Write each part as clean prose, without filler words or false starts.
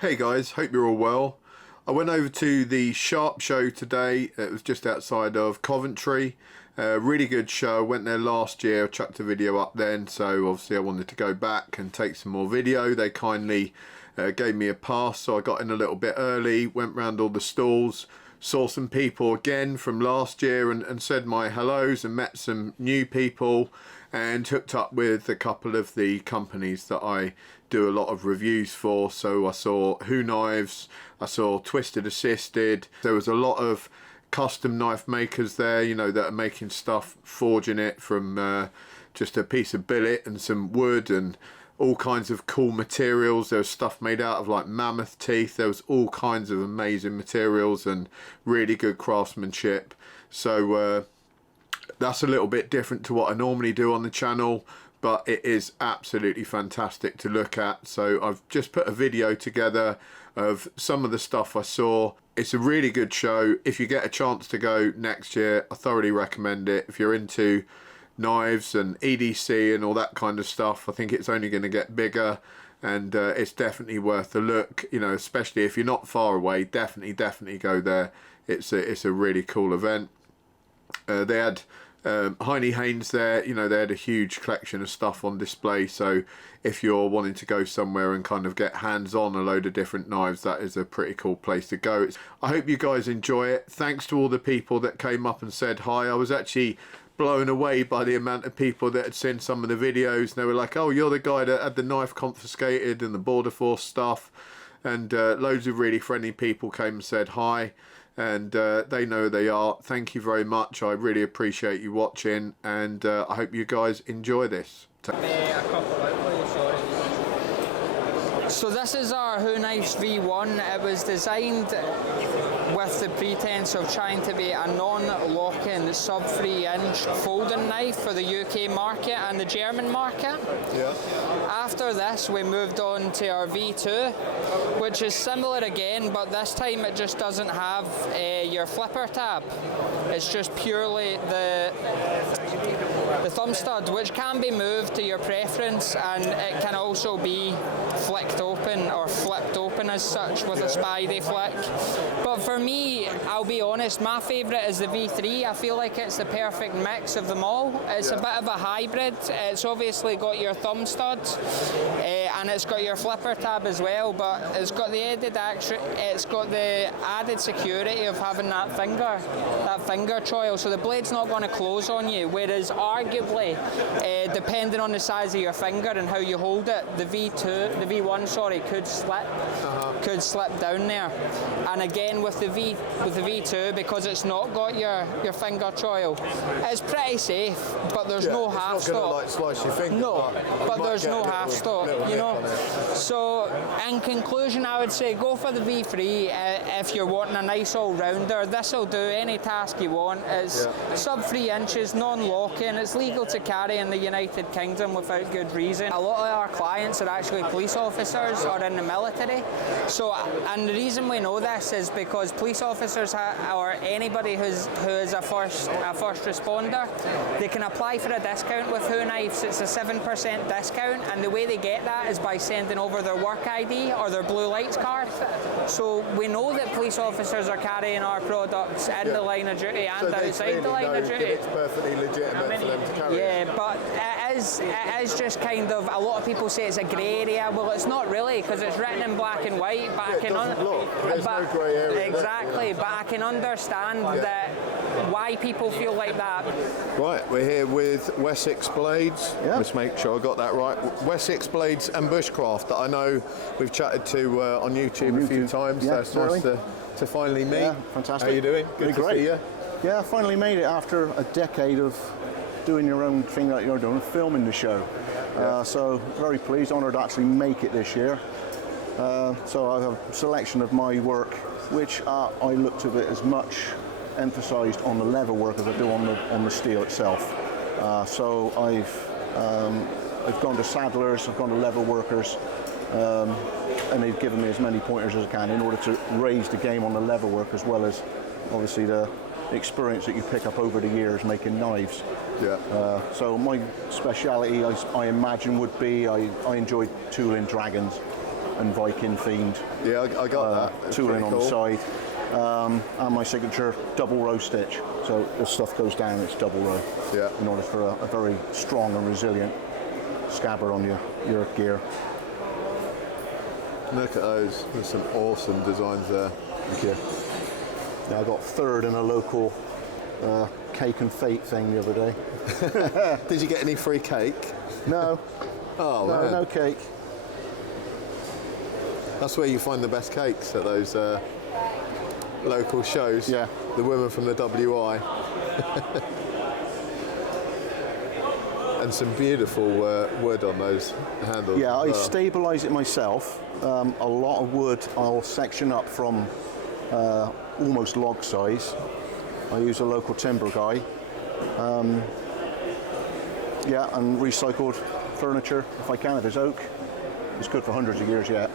Hey guys, hope you're all well. I went over to the Sharp show today. It was just outside of Coventry. Really good show. Went there last year, chucked a video up then, so obviously I wanted to go back and take some more video. They kindly gave me a pass, so I got in a little bit early, went round all the stalls, saw some people again from last year and said my hellos and met some new people and hooked up with a couple of the companies that I do a lot of reviews for. So I saw Bour Knives, I saw Twisted Assisted. There was a lot of custom knife makers there, you know, that are making stuff, forging it from just a piece of billet and some wood and all kinds of cool materials. There was stuff made out of like mammoth teeth. There was all kinds of amazing materials and really good craftsmanship. So that's a little bit different to what I normally do on the channel, but it is absolutely fantastic to look at. So I've just put a video together of some of the stuff I saw. It's a really good show. If you get a chance to go next year, I thoroughly recommend it. If you're into knives and EDC and all that kind of stuff, I think it's only going to get bigger, and it's definitely worth a look, you know, especially if you're not far away. Definitely go there. It's a really cool event. They had Heinnie Haynes there, you know, they had a huge collection of stuff on display, so if you're wanting to go somewhere and kind of get hands-on a load of different knives, that is a pretty cool place to go. I hope you guys enjoy it. Thanks to all the people that came up and said hi. I was actually blown away by the amount of people that had seen some of the videos, and they were like, oh, you're the guy that had the knife confiscated and the border force stuff, and loads of really friendly people came and said hi, and they know who they are. Thank you very much. I really appreciate you watching, and I hope you guys enjoy this. So this is our Bour Knives V1. It was designed with the pretense of trying to be a non-locking sub-3-inch folding knife for the UK market and the German market. Yeah. After this we moved on to our V2, which is similar again, but this time it just doesn't have your flipper tab. It's just purely the thumb stud, which can be moved to your preference, and it can also be flicked open or flipped open as such with a Spidey flick. But for me, I'll be honest, my favourite is the V3. I feel like it's the perfect mix of them all. It's a bit of a hybrid. It's obviously got your thumb stud and it's got your flipper tab as well, but it's got the added security of having that finger choil, so the blade's not going to close on you, whereas arguably depending on the size of your finger and how you hold it, the V1 could slip down there. And again with the V2, because it's not got your finger choil, it's pretty safe, but there's no half stop. It's not going to like slice your finger. No, but there's no half stop, you know. So in conclusion, I would say go for the V3 if you're wanting a nice all-rounder. This will do any task you want. It's sub 3 inches, non-locking. It's legal to carry in the United Kingdom without good reason. A lot of our clients are actually police officers or in the military. So, and the reason we know this is because police officers or anybody who is a first responder, they can apply for a discount with Bour Knives. It's a 7% discount, and the way they get that is by sending over their work ID or their blue lights card. So we know that police officers are carrying our products in the line of duty and so outside the line of duty. It's perfectly legitimate for them to carry. Yeah, but it is just kind of, a lot of people say it's a grey area. Well, it's not really, because it's written in black and white. But I can there's no grey area. Exactly, but I can understand that why people feel like that. Right, we're here with Wesex Blades. Let's make sure I got that right. Wesex Blades and Bushcraft, that I know we've chatted to on YouTube a few times. Yeah, so it's nice to finally meet. Yeah, fantastic. How are you doing? Good to see you. Yeah, I finally made it after a decade of doing your own thing that you're doing, filming the show. So very pleased, honoured to actually make it this year. So I have a selection of my work, which I looked at it as much emphasised on the leather work as I do on the steel itself. So I've gone to saddlers, I've gone to leather workers, and they've given me as many pointers as I can in order to raise the game on the leather work, as well as obviously the experience that you pick up over the years making knives. So my speciality, I imagine, would be I enjoy tooling dragons. and Viking themed Yeah, I got that. That's tooling pretty on cool. the side. And my signature double row stitch. So the stuff goes down, it's double row. Yeah. In order for a very strong and resilient scabbard on your gear. Look at those. There's some awesome designs there. Thank you. Now I got third in a local cake and fate thing the other day. Did you get any free cake? No, Oh, no, man. no cake. That's where you find the best cakes, at those local shows. Yeah. The women from the WI. And some beautiful wood on those handles. Yeah, I as well. stabilise it myself. A lot of wood I'll section up from almost log size. I use a local timber guy. Yeah, and recycled furniture if I can. If it's oak, it's good for hundreds of years yet.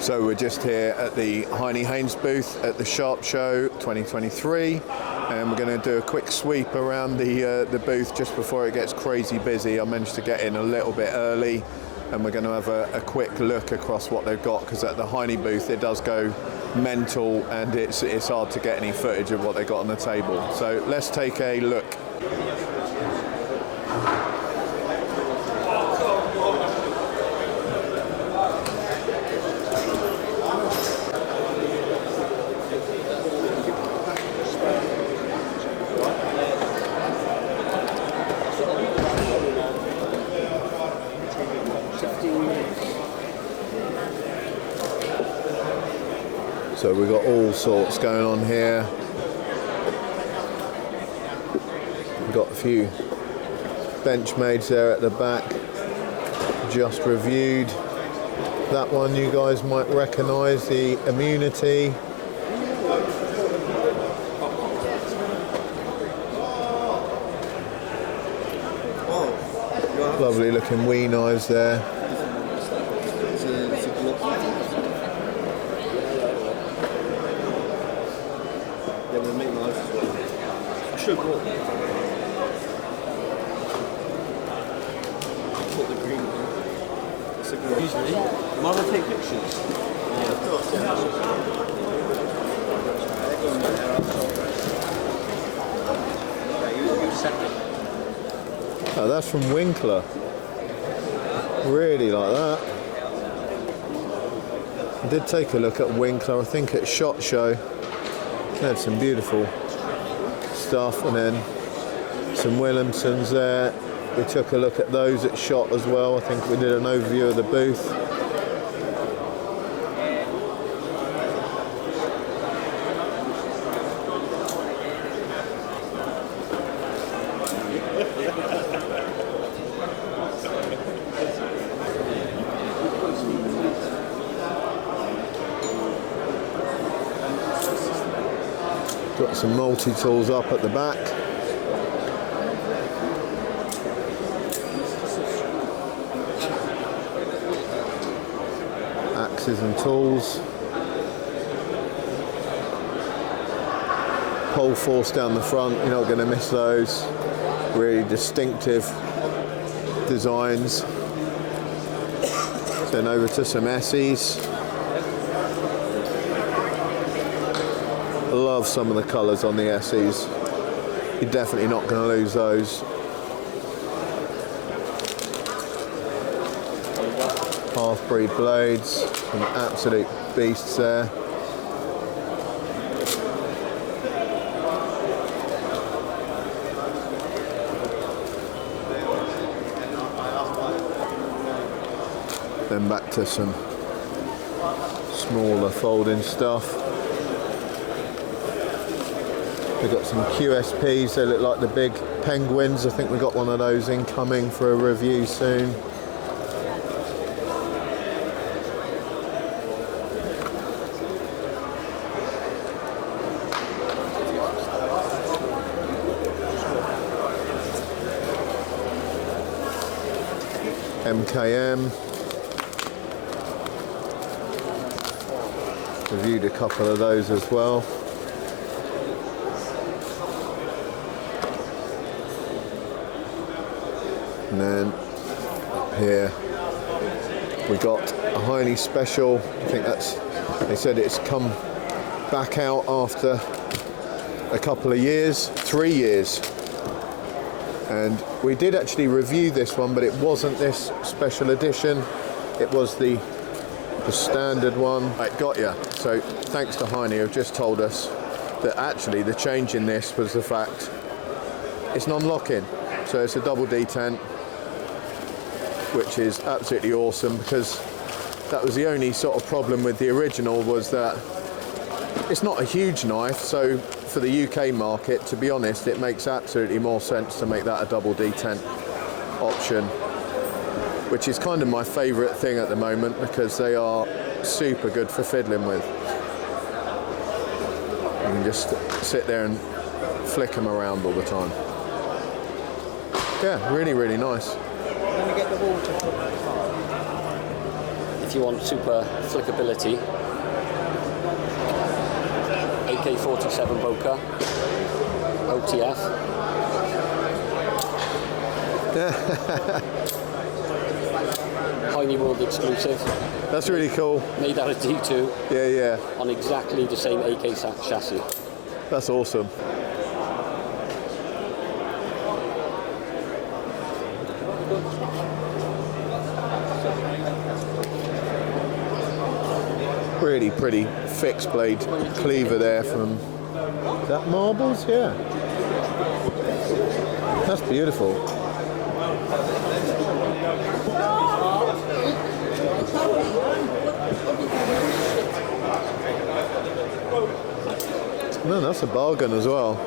So we're just here at the Heinnie Haynes booth at the Sharp Show 2023, and we're going to do a quick sweep around the booth just before it gets crazy busy. I managed to get in a little bit early, and we're going to have a quick look across what they've got, because at the Heinnie booth it does go mental, and it's hard to get any footage of what they got on the table. So let's take a look. So we've got all sorts going on here. We've got a few Benchmades there at the back, just reviewed. That one you guys might recognise, the Immunity. Lovely looking Wee knives there. Usually, am I going to take pictures? Yeah, of course. Oh, that's from Winkler. Really like that. I did take a look at Winkler, I think at SHOT Show. They had some beautiful stuff, and then some Williamsons there. We took a look at those at SHOT as well. I think we did an overview of the booth. Got some multi-tools up at the back. Axes and tools. Pole force down the front, you're not going to miss those. Really distinctive designs. Then over to some Essies. Love some of the colours on the Essies. You're definitely not going to lose those. Half-breed blades, some absolute beasts there. Then back to some smaller folding stuff. We've got some QSPs, they look like the big penguins. I think we've got one of those incoming for a review soon. MKM. Reviewed a couple of those as well. And then up here We got a Heinnie special. I think that's, they said it's come back out after a couple of years, 3 years. And we did actually review this one, but it wasn't this special edition. It was the standard one. Right, got ya. So thanks to Heinnie, who just told us that actually the change in this was the fact it's non-locking. So it's a double detent, which is absolutely awesome, because that was the only sort of problem with the original, was that it's not a huge knife. So for the UK market, to be honest, it makes absolutely more sense to make that a double detent option, which is kind of my favourite thing at the moment, because they are super good for fiddling with. You can just sit there and flick them around all the time. Yeah, really, really nice. Let me get the water. If you want super flickability, AK-47 Boker, OTF. Heinnie World exclusive. That's really cool. Made out of D2. Yeah, yeah. On exactly the same AK chassis. That's awesome. Really pretty fixed blade cleaver there from, is that marbles? Yeah. That's beautiful. No, that's a bargain as well.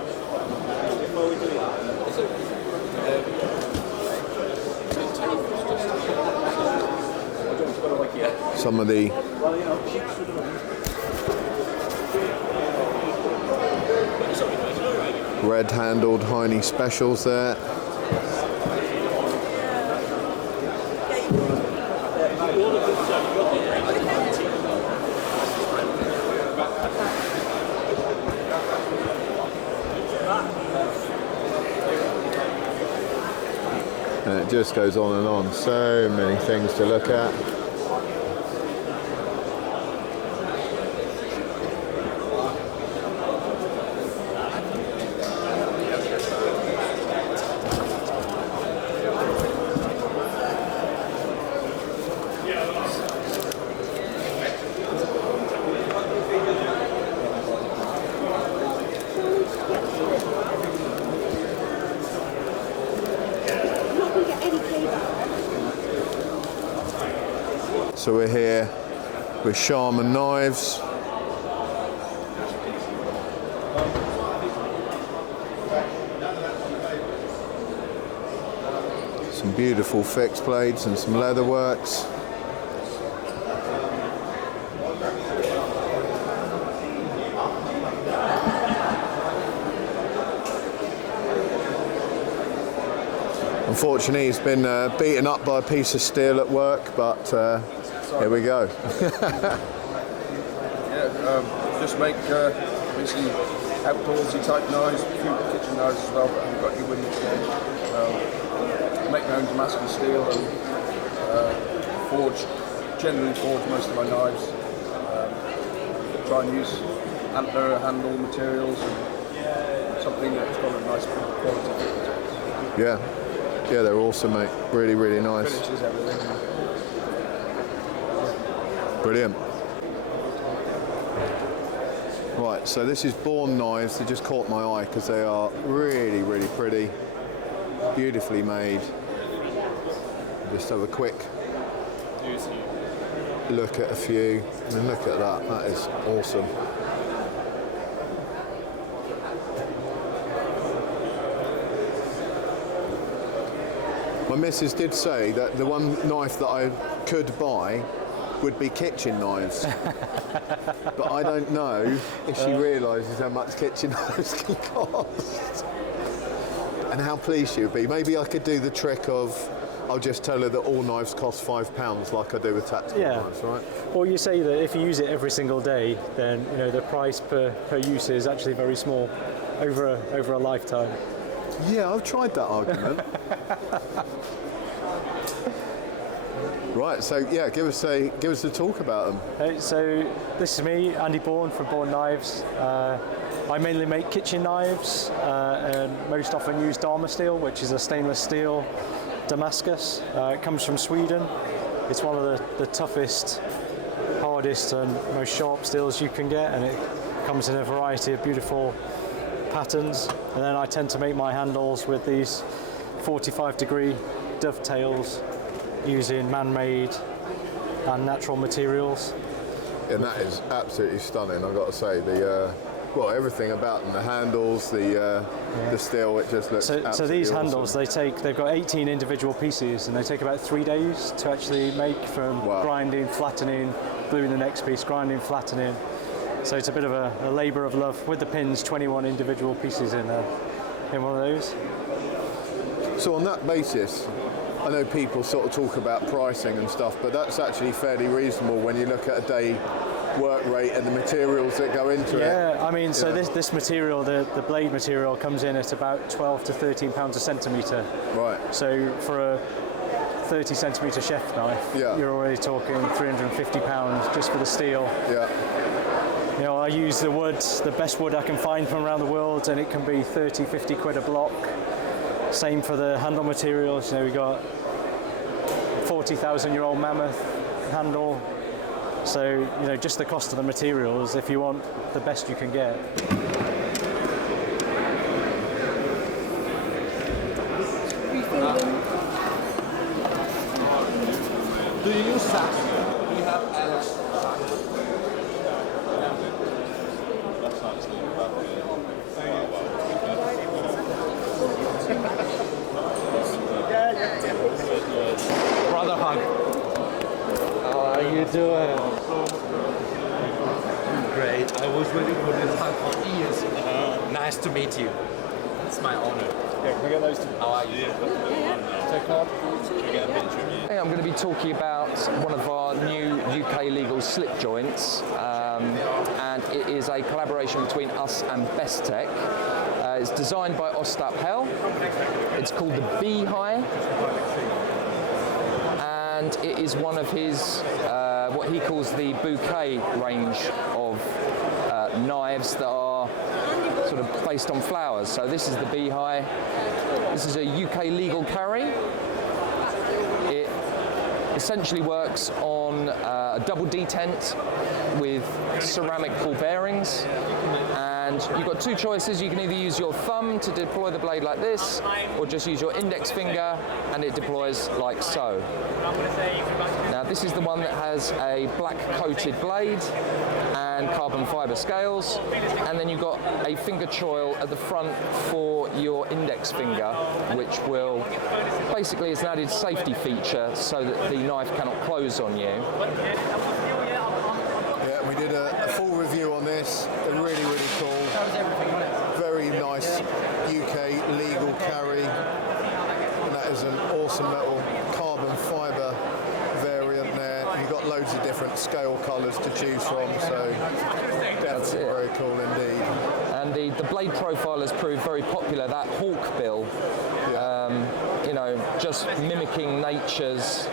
Some of the red-handled Heinnie specials there. And it just goes on and on. So many things to look at. So we're here with Sharman knives. Some beautiful fixed blades and some leather works. Unfortunately, he's been beaten up by a piece of steel at work, but here we go. Just make basically outdoorsy type knives, food kitchen knives as well, but I've got you with me today. Make my own Damascus steel and generally forge most of my knives. Try and use antler handle materials and something that's got a nice quality. Yeah. Yeah, they're awesome, mate. Really, really nice. Finishes everything. Brilliant. Right, so this is Bour Knives. They just caught my eye because they are really, really pretty. Beautifully made. Just have a quick look at a few. I mean, look at that. That is awesome. My missus did say that the one knife that I could buy would be kitchen knives. But I don't know if she realises how much kitchen knives can cost. And how pleased she would be. Maybe I could do the trick of, I'll just tell her that all knives cost £5 like I do with tactical knives, right? Or you say that if you use it every single day, then you know the price per use is actually very small over a lifetime. Yeah, I've tried that argument. Right, so yeah, give us a talk about them. So this is me, Andy Bourne from Bour Knives. I mainly make kitchen knives and most often use Dharma steel, which is a stainless steel Damascus. It comes from Sweden. It's one of the toughest, hardest and most sharp steels you can get, and it comes in a variety of beautiful patterns. And then I tend to make my handles with these 45-degree dovetails using man-made and natural materials. And that is absolutely stunning, I've got to say. Well, everything about them, the handles, the steel, it just looks so these awesome. handles, they've got 18 individual pieces, and they take about 3 days to actually make, from grinding, flattening, gluing the next piece, grinding, flattening. So it's a bit of a labour of love. With the pins, 21 individual pieces in one of those. So on that basis, I know people sort of talk about pricing and stuff, but that's actually fairly reasonable when you look at a day work rate and the materials that go into it. Yeah, I mean, so this material, the blade material, comes in at about 12 to 13 pounds a centimetre. Right. So for a 30 centimetre chef knife, you're already talking 350 pounds just for the steel. Yeah. You know, I use the wood, the best wood I can find from around the world, and it can be 30, 50 quid a block. Same for the handle materials. You know, we got 40,000-year-old mammoth handle. So, you know, just the cost of the materials, if you want the best you can get. Do you use sacks? Do you have Brother hug. How are you doing? Great. I was waiting for this hug for years. Nice to meet you. It's my honor. Yeah, can we get those two? How are you? Take off. I'm going to be talking about one of our new UK legal slip joints, and it is a collaboration between us and Besttech. It's designed by Ostap Hell. It's called the Beehive, and it is one of his what he calls the bouquet range of knives that are sort of based on flowers. So this is the Beehive. This is a UK legal carry. It essentially works on a double detent with ceramic ball bearings, and you've got two choices. You can either use your thumb to deploy the blade like this, or just use your index finger and it deploys like so. Now this is the one that has a black coated blade and carbon fibre scales, and then you've got a finger choil at the front for your index finger, which will basically, it's an added safety feature so that the knife cannot close on you. Yeah, we did a full review on this. They're really, really cool. Very nice UK legal carry. And that is an awesome metal carbon fibre variant there. You've got loads of different scale colours to choose from, so definitely very cool indeed. And the blade profile has proved very popular. That hawk bill, you know, just mimicking nature's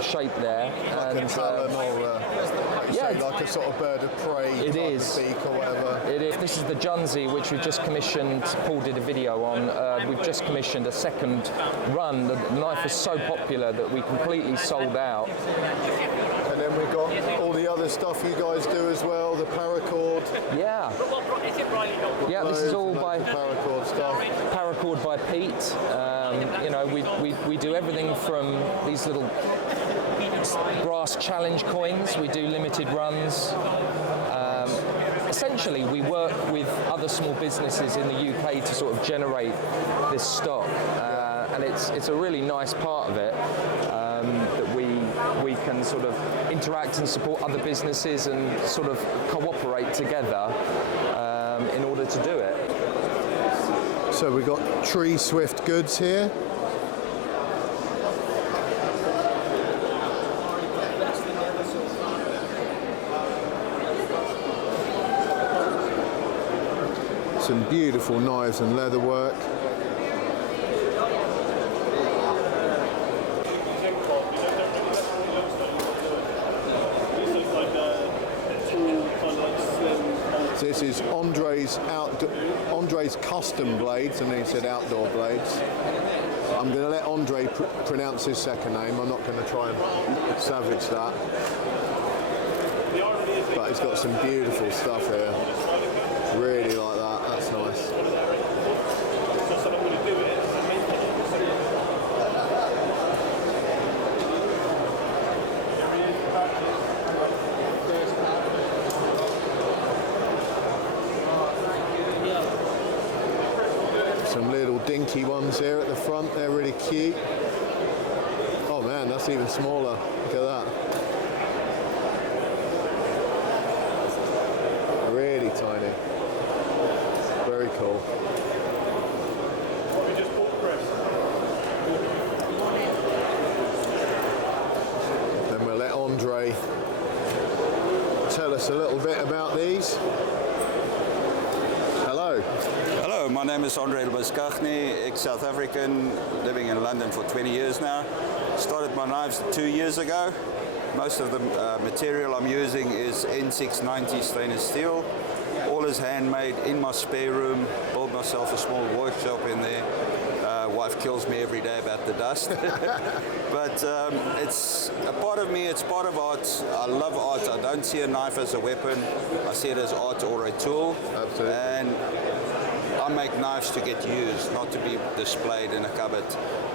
shape there. Like and, a talon or like a sort of bird of prey. It is. Beak or whatever. It is. This is the Junzi, which we've just commissioned. Paul did a video on. We've just commissioned a second run. The knife is so popular that we completely sold out. And then we've got all the other stuff you guys do as well, the paracord. Yeah. Yeah, this is all by paracord stuff. Paracord by Pete. You know, we do everything from these little brass challenge coins. We do limited runs. Essentially, we work with other small businesses in the UK to sort of generate this stock, and it's a really nice part of it that we can sort of interact and support other businesses and sort of cooperate together in order to do it. So we've got Tree Swift Goods here. Some beautiful knives and leather work. So this is Andre's custom blades, and then he said outdoor blades. I'm going to let Andre pronounce his second name. I'm not going to try and savage that. But he's got some beautiful stuff here. Really like that. That's nice. Some little dinky ones here at the front, they're really cute. Oh man, that's even smaller. Look at that. Really tiny. Very cool. Then we'll let Andre tell us a little bit about these. Hello. Hello, my name is Andre Besttech, South African, living in London for 20 years now. Started my knives 2 years ago. Most of the material I'm using is N690 stainless steel. All is handmade in my spare room. Built myself a small workshop in there. Wife kills me every day about the dust. But it's a part of me, it's part of art. I love art. I don't see a knife as a weapon. I see it as art or a tool. Absolutely. And I make knives to get used, not to be displayed in a cupboard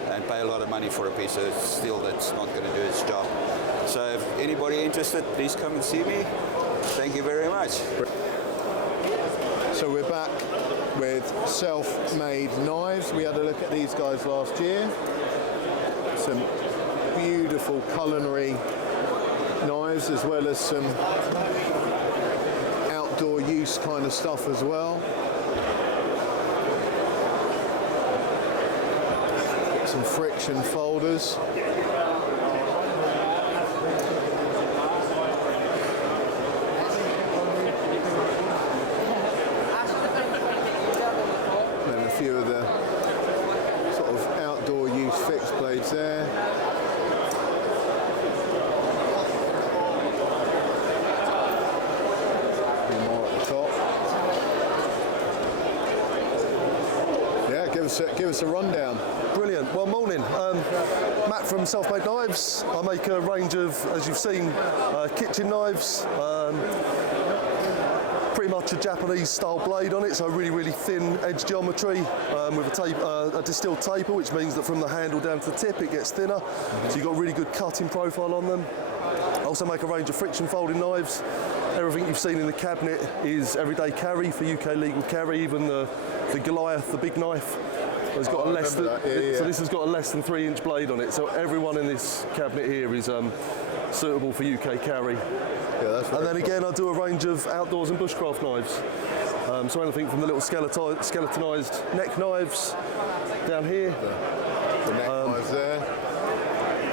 and pay a lot of money for a piece of steel that's not going to do its job. So if anybody interested, please come and see me. Thank you very much. So we're back with Selfmade Knives. We had a look at these guys last year. Some beautiful culinary knives, as well as some outdoor use kind of stuff as well. Some friction folders. And a few of the sort of outdoor use fixed blades there. And more at the top. Yeah, give us a rundown. Brilliant. Well, morning. Matt from Selfmade Knives. I make a range of, as you've seen, kitchen knives. Pretty much a Japanese style blade on it, so really, really thin edge geometry with a distilled taper, which means that from the handle down to the tip it gets thinner. So you've got a really good cutting profile on them. I also make a range of friction folding knives. Everything you've seen in the cabinet is everyday carry for UK legal carry. Even the Goliath, the big knife, has got a less than, so this has got a less than 3-inch blade on it. So everyone in this cabinet here is suitable for UK carry. Yeah, that's and then again, I do a range of outdoors and bushcraft knives. So anything from the little skeletonized neck knives down here. The neck knives there.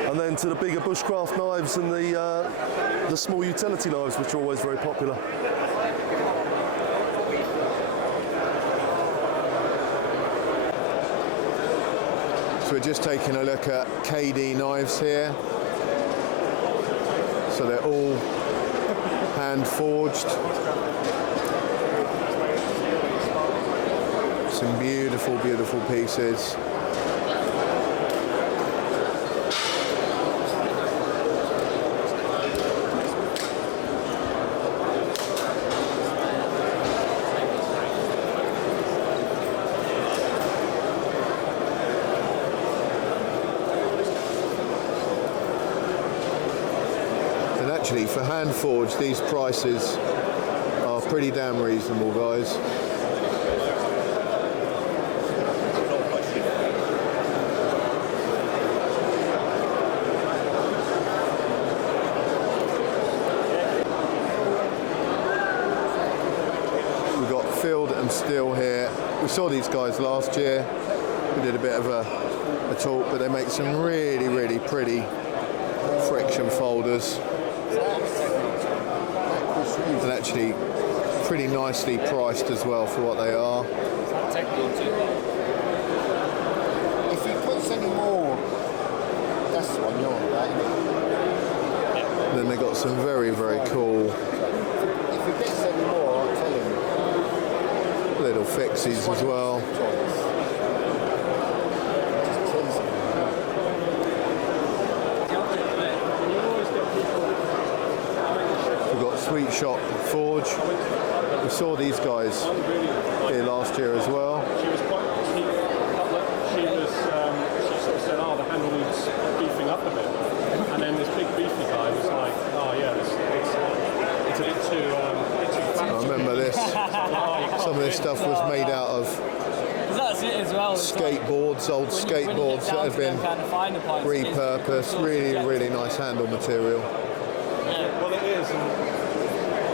And then to the bigger bushcraft knives and the small utility knives, which are always very popular. So we're just taking a look at KD knives here. So they're all hand forged. Some beautiful, beautiful pieces. Actually, for hand forged, these prices are pretty damn reasonable, guys. We've got Field and Steel here. We saw these guys last year. We did a bit of a talk, but they make some really, really pretty friction folders. And actually pretty nicely priced as well for what they are. If he puts any more, that's the one you're on, right? Then they got some very, very cool. If he gets any more, I'll tell him. Little fixies as well. We've got Sweetshot Forge. We saw these guys here last year as well. She was quite petite cutlet. She sort of said, oh, the handle needs beefing up a bit. And then this big beefy guy was like, oh yeah, it's a bit too fat. I remember this. Some of this stuff was made out of skateboards, old skateboards that have been repurposed. Really, really nice handle material. Well, it is. And,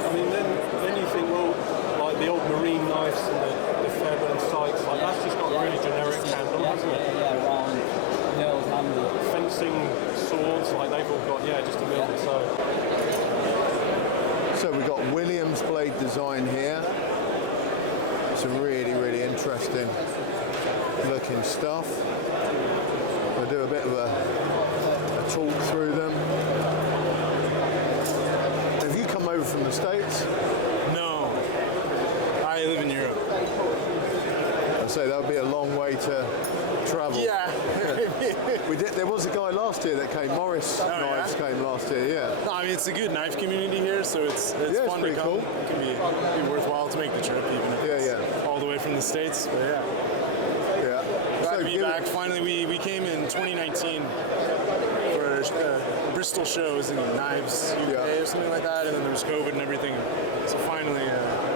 I mean, then you think, well, like the old marine knives and the Fairburn sights, like that's just got a really generic handle, hasn't it? Yeah, round, milled handle. Fencing swords, like they've all got, just a mill. So we've got Williams blade design here. Some really, really interesting looking stuff. We'll do a bit of a talk through them. Have you come over from the States? No, I live in Europe. I'd say that would be a long way to travel. Yeah. There was a guy last year that came, Morris Knives came last year, yeah. No, I mean, it's a good knife community here, so it's fun to come. Cool. It can be worthwhile to make the trip, even if it's all the way from the States, but yeah. Glad to be back. Finally, we came in 2019 for Bristol shows and Knives UK or something like that, and then there was COVID and everything. So finally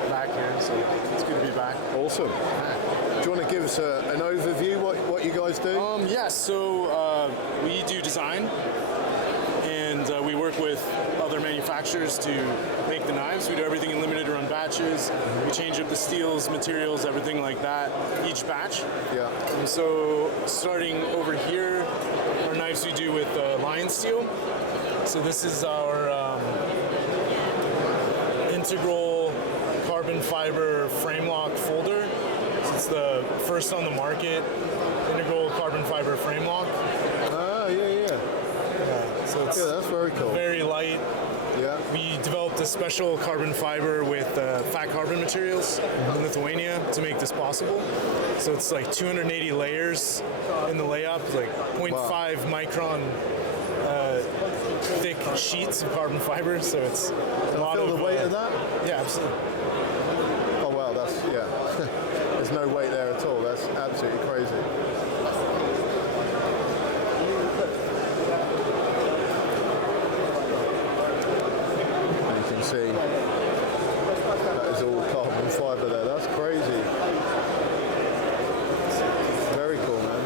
back here, so it's good to be back. Awesome. Do you want to give us an overview, what you guys do? So we do design, and we work with other manufacturers to make the knives. We do everything in limited run batches. We change up the steels, materials, everything like that, each batch. Yeah. And so starting over here, our knives we do with lion steel. So this is our integral carbon fiber frame lock folder. So it's the first on the market integral carbon fiber frame lock. Oh, yeah. So it's that's very cool. Very light. Yeah. We developed a special carbon fiber with fat carbon materials in Lithuania to make this possible. So it's like 280 layers in the layup, like 0.5 micron thick sheets of carbon fiber. So it's a lot of the weight of that? Yeah, absolutely. Oh wow, that's there's no weight there at all. That's absolutely crazy. See, that is all carbon fiber there. That's crazy. Very cool, man.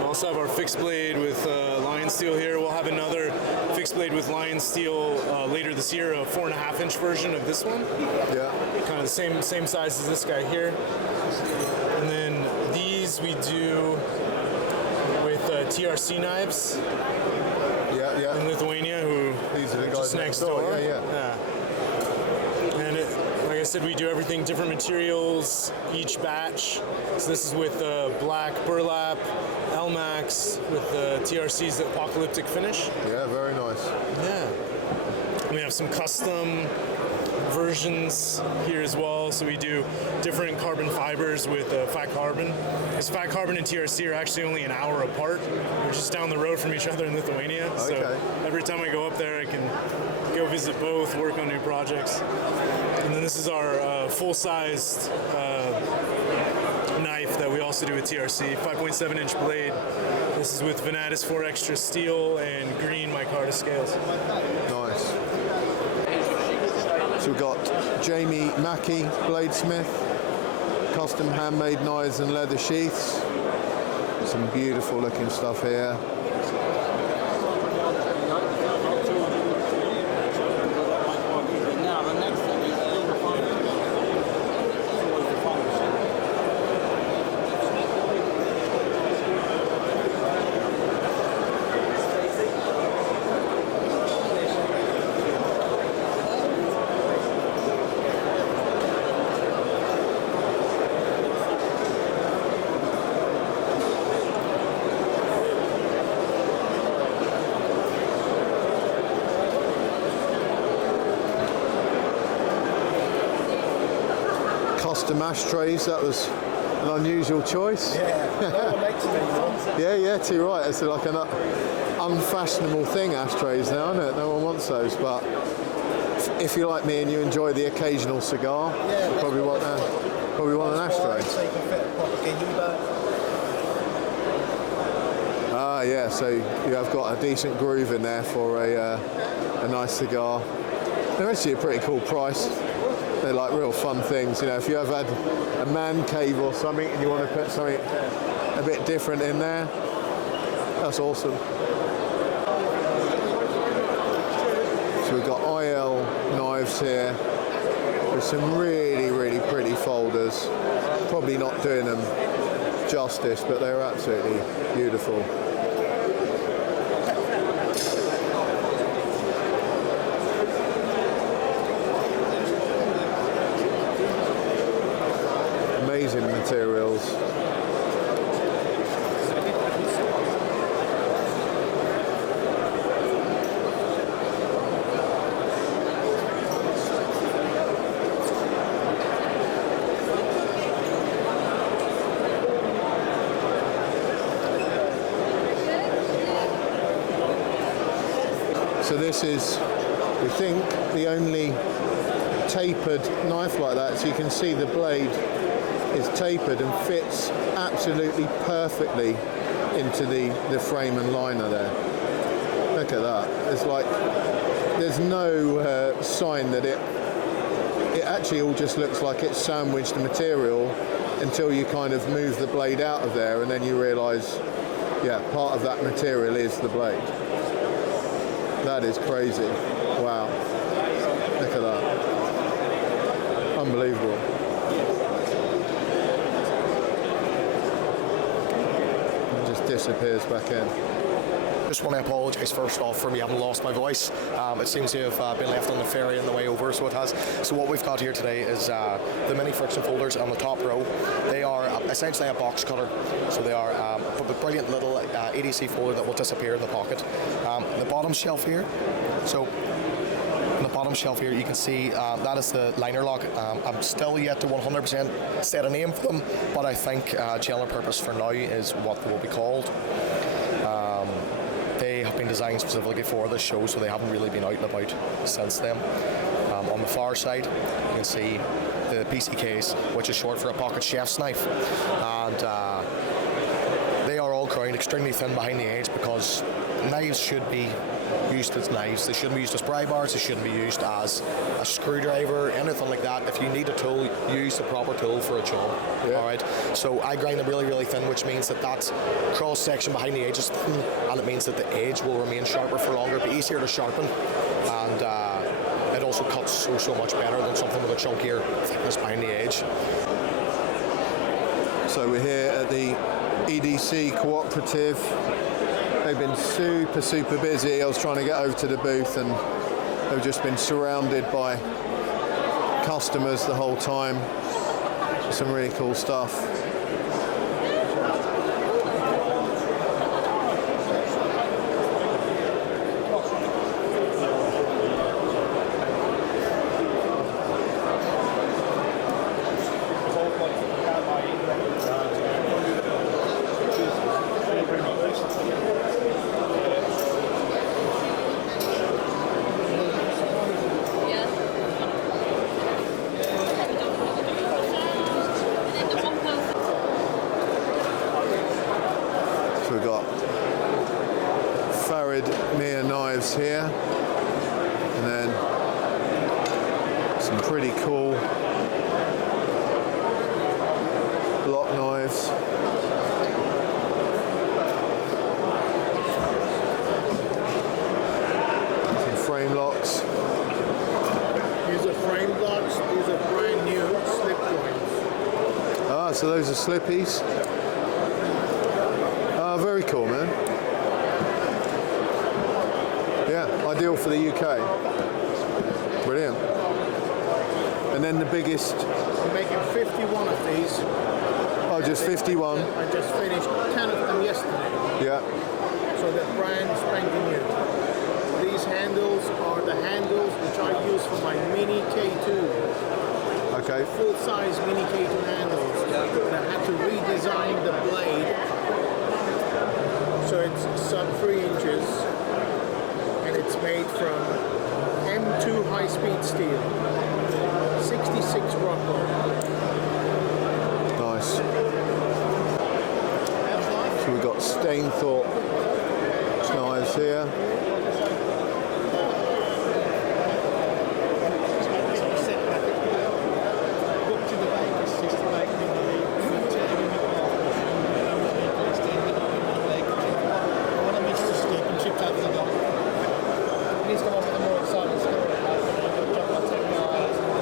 We also have our fixed blade with lion steel here. We'll have another fixed blade with lion steel later this year, a 4.5-inch version of this one. Yeah. Kind of the same size as this guy here. And then these we do with TRC knives. In Lithuania, who these are the just guys next door. Yeah. And like I said, we do everything, different materials, each batch. So this is with black burlap, L-Max, with the TRC's the apocalyptic finish. Yeah, very nice. Yeah. We have some custom versions here as well. So we do different carbon fibers with fat carbon. Because fat carbon and TRC are actually only an hour apart. We're just down the road from each other in Lithuania. Okay. So every time I go up there, I can go visit both, work on new projects. And then this is our full-sized knife that we also do with TRC, 5.7-inch blade. This is with Venatus 4 extra steel and green micarta scales. Nice. So we've got Jamie Mackey, bladesmith, custom handmade knives and leather sheaths. Some beautiful looking stuff here. custom ashtrays. That was an unusual choice. Yeah, no one makes them anymore. Yeah, too right. It's like an unfashionable thing, ashtrays now, isn't it? No one wants those, but if you're like me and you enjoy the occasional cigar, you probably want an ashtray. So you can fit a proper giggy. Ah, yeah, so you have got a decent groove in there for a nice cigar. They're actually a pretty cool price. They're like real fun things, you know, if you have had a man cave or something and you want to put something a bit different in there, that's awesome. So we've got IL knives here with some really, really pretty folders. Probably not doing them justice, but they're absolutely beautiful. Amazing materials. So this is, we think, the only tapered knife like that. So you can see the blade is tapered and fits absolutely perfectly into the frame and liner there. Look at that. It's like, there's no sign that it actually all just looks like it's sandwiched the material until you kind of move the blade out of there, and then you realise, yeah, part of that material is the blade. That is crazy. Wow. Look at that. Unbelievable. It just disappears back in. Just want to apologise first off for me having lost my voice. It seems to have been left on the ferry on the way over, so it has. So what we've got here today is the mini friction folders on the top row. They are essentially a box cutter, so they are a brilliant little EDC folder that will disappear in the pocket. The bottom shelf here, so on the bottom shelf here you can see that is the liner lock. I'm still yet to 100% set a name for them, but I think Cher Purpose for now is what they will be called. They have been designed specifically for this show, so they haven't really been out and about since then. On the far side, you can see the PC case, which is short for a pocket chef's knife, and they are all crowned extremely thin behind the edge because knives should be used as knives. They shouldn't be used as pry bars. They shouldn't be used as a screwdriver, anything like that. If you need a tool, use the proper tool for a job. Yeah. All right. So I grind them really, really thin, which means that cross section behind the edge is thin, and it means that the edge will remain sharper for longer, be easier to sharpen, and it also cuts so much better than something with a chunkier thickness behind the edge. So we're here at the EDC Cooperative. They've been super busy. I was trying to get over to the booth and they've just been surrounded by customers the whole time. Some really cool stuff. So we've got Cher Knives here, and then some pretty cool block knives. Some frame locks. These are frame blocks. These are brand new slip joints. Ah, so those are slippies. Very cool, man. Yeah, ideal for the UK. Brilliant. And then the biggest... I'm making 51 of these. Oh, just 51? I just finished 10 of them yesterday. Yeah. So they're brand spanking new. These handles are the handles which I use for my Mini K2. Okay. Full-size mini K2 handles. I had to redesign the blade so it's sub 3 inches, and it's made from M2 high-speed steel, 66 Rockwell. Nice. So we've got Thor knives here.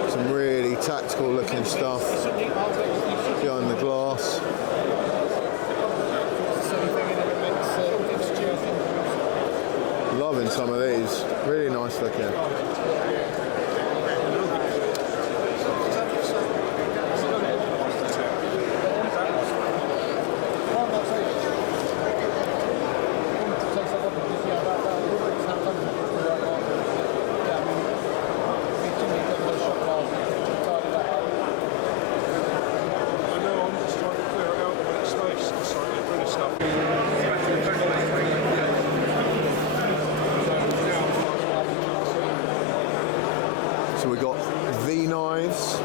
Some really tactical looking stuff behind the glass. Loving some of these, really nice looking. So we got V knives.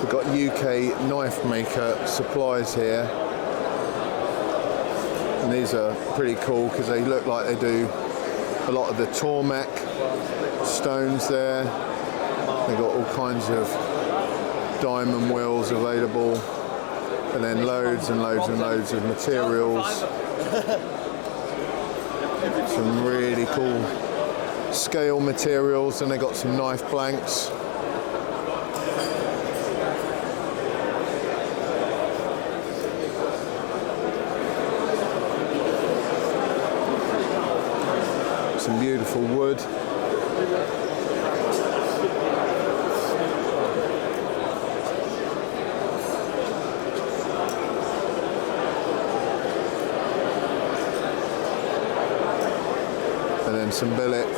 We've got UK knife maker supplies here, and these are pretty cool because they look like they do a lot of the Tormek stones there. They've got all kinds of diamond wheels available, and then loads and loads and loads of materials. Some really cool scale materials, and they got some knife blanks. Some beautiful wood. And then some billet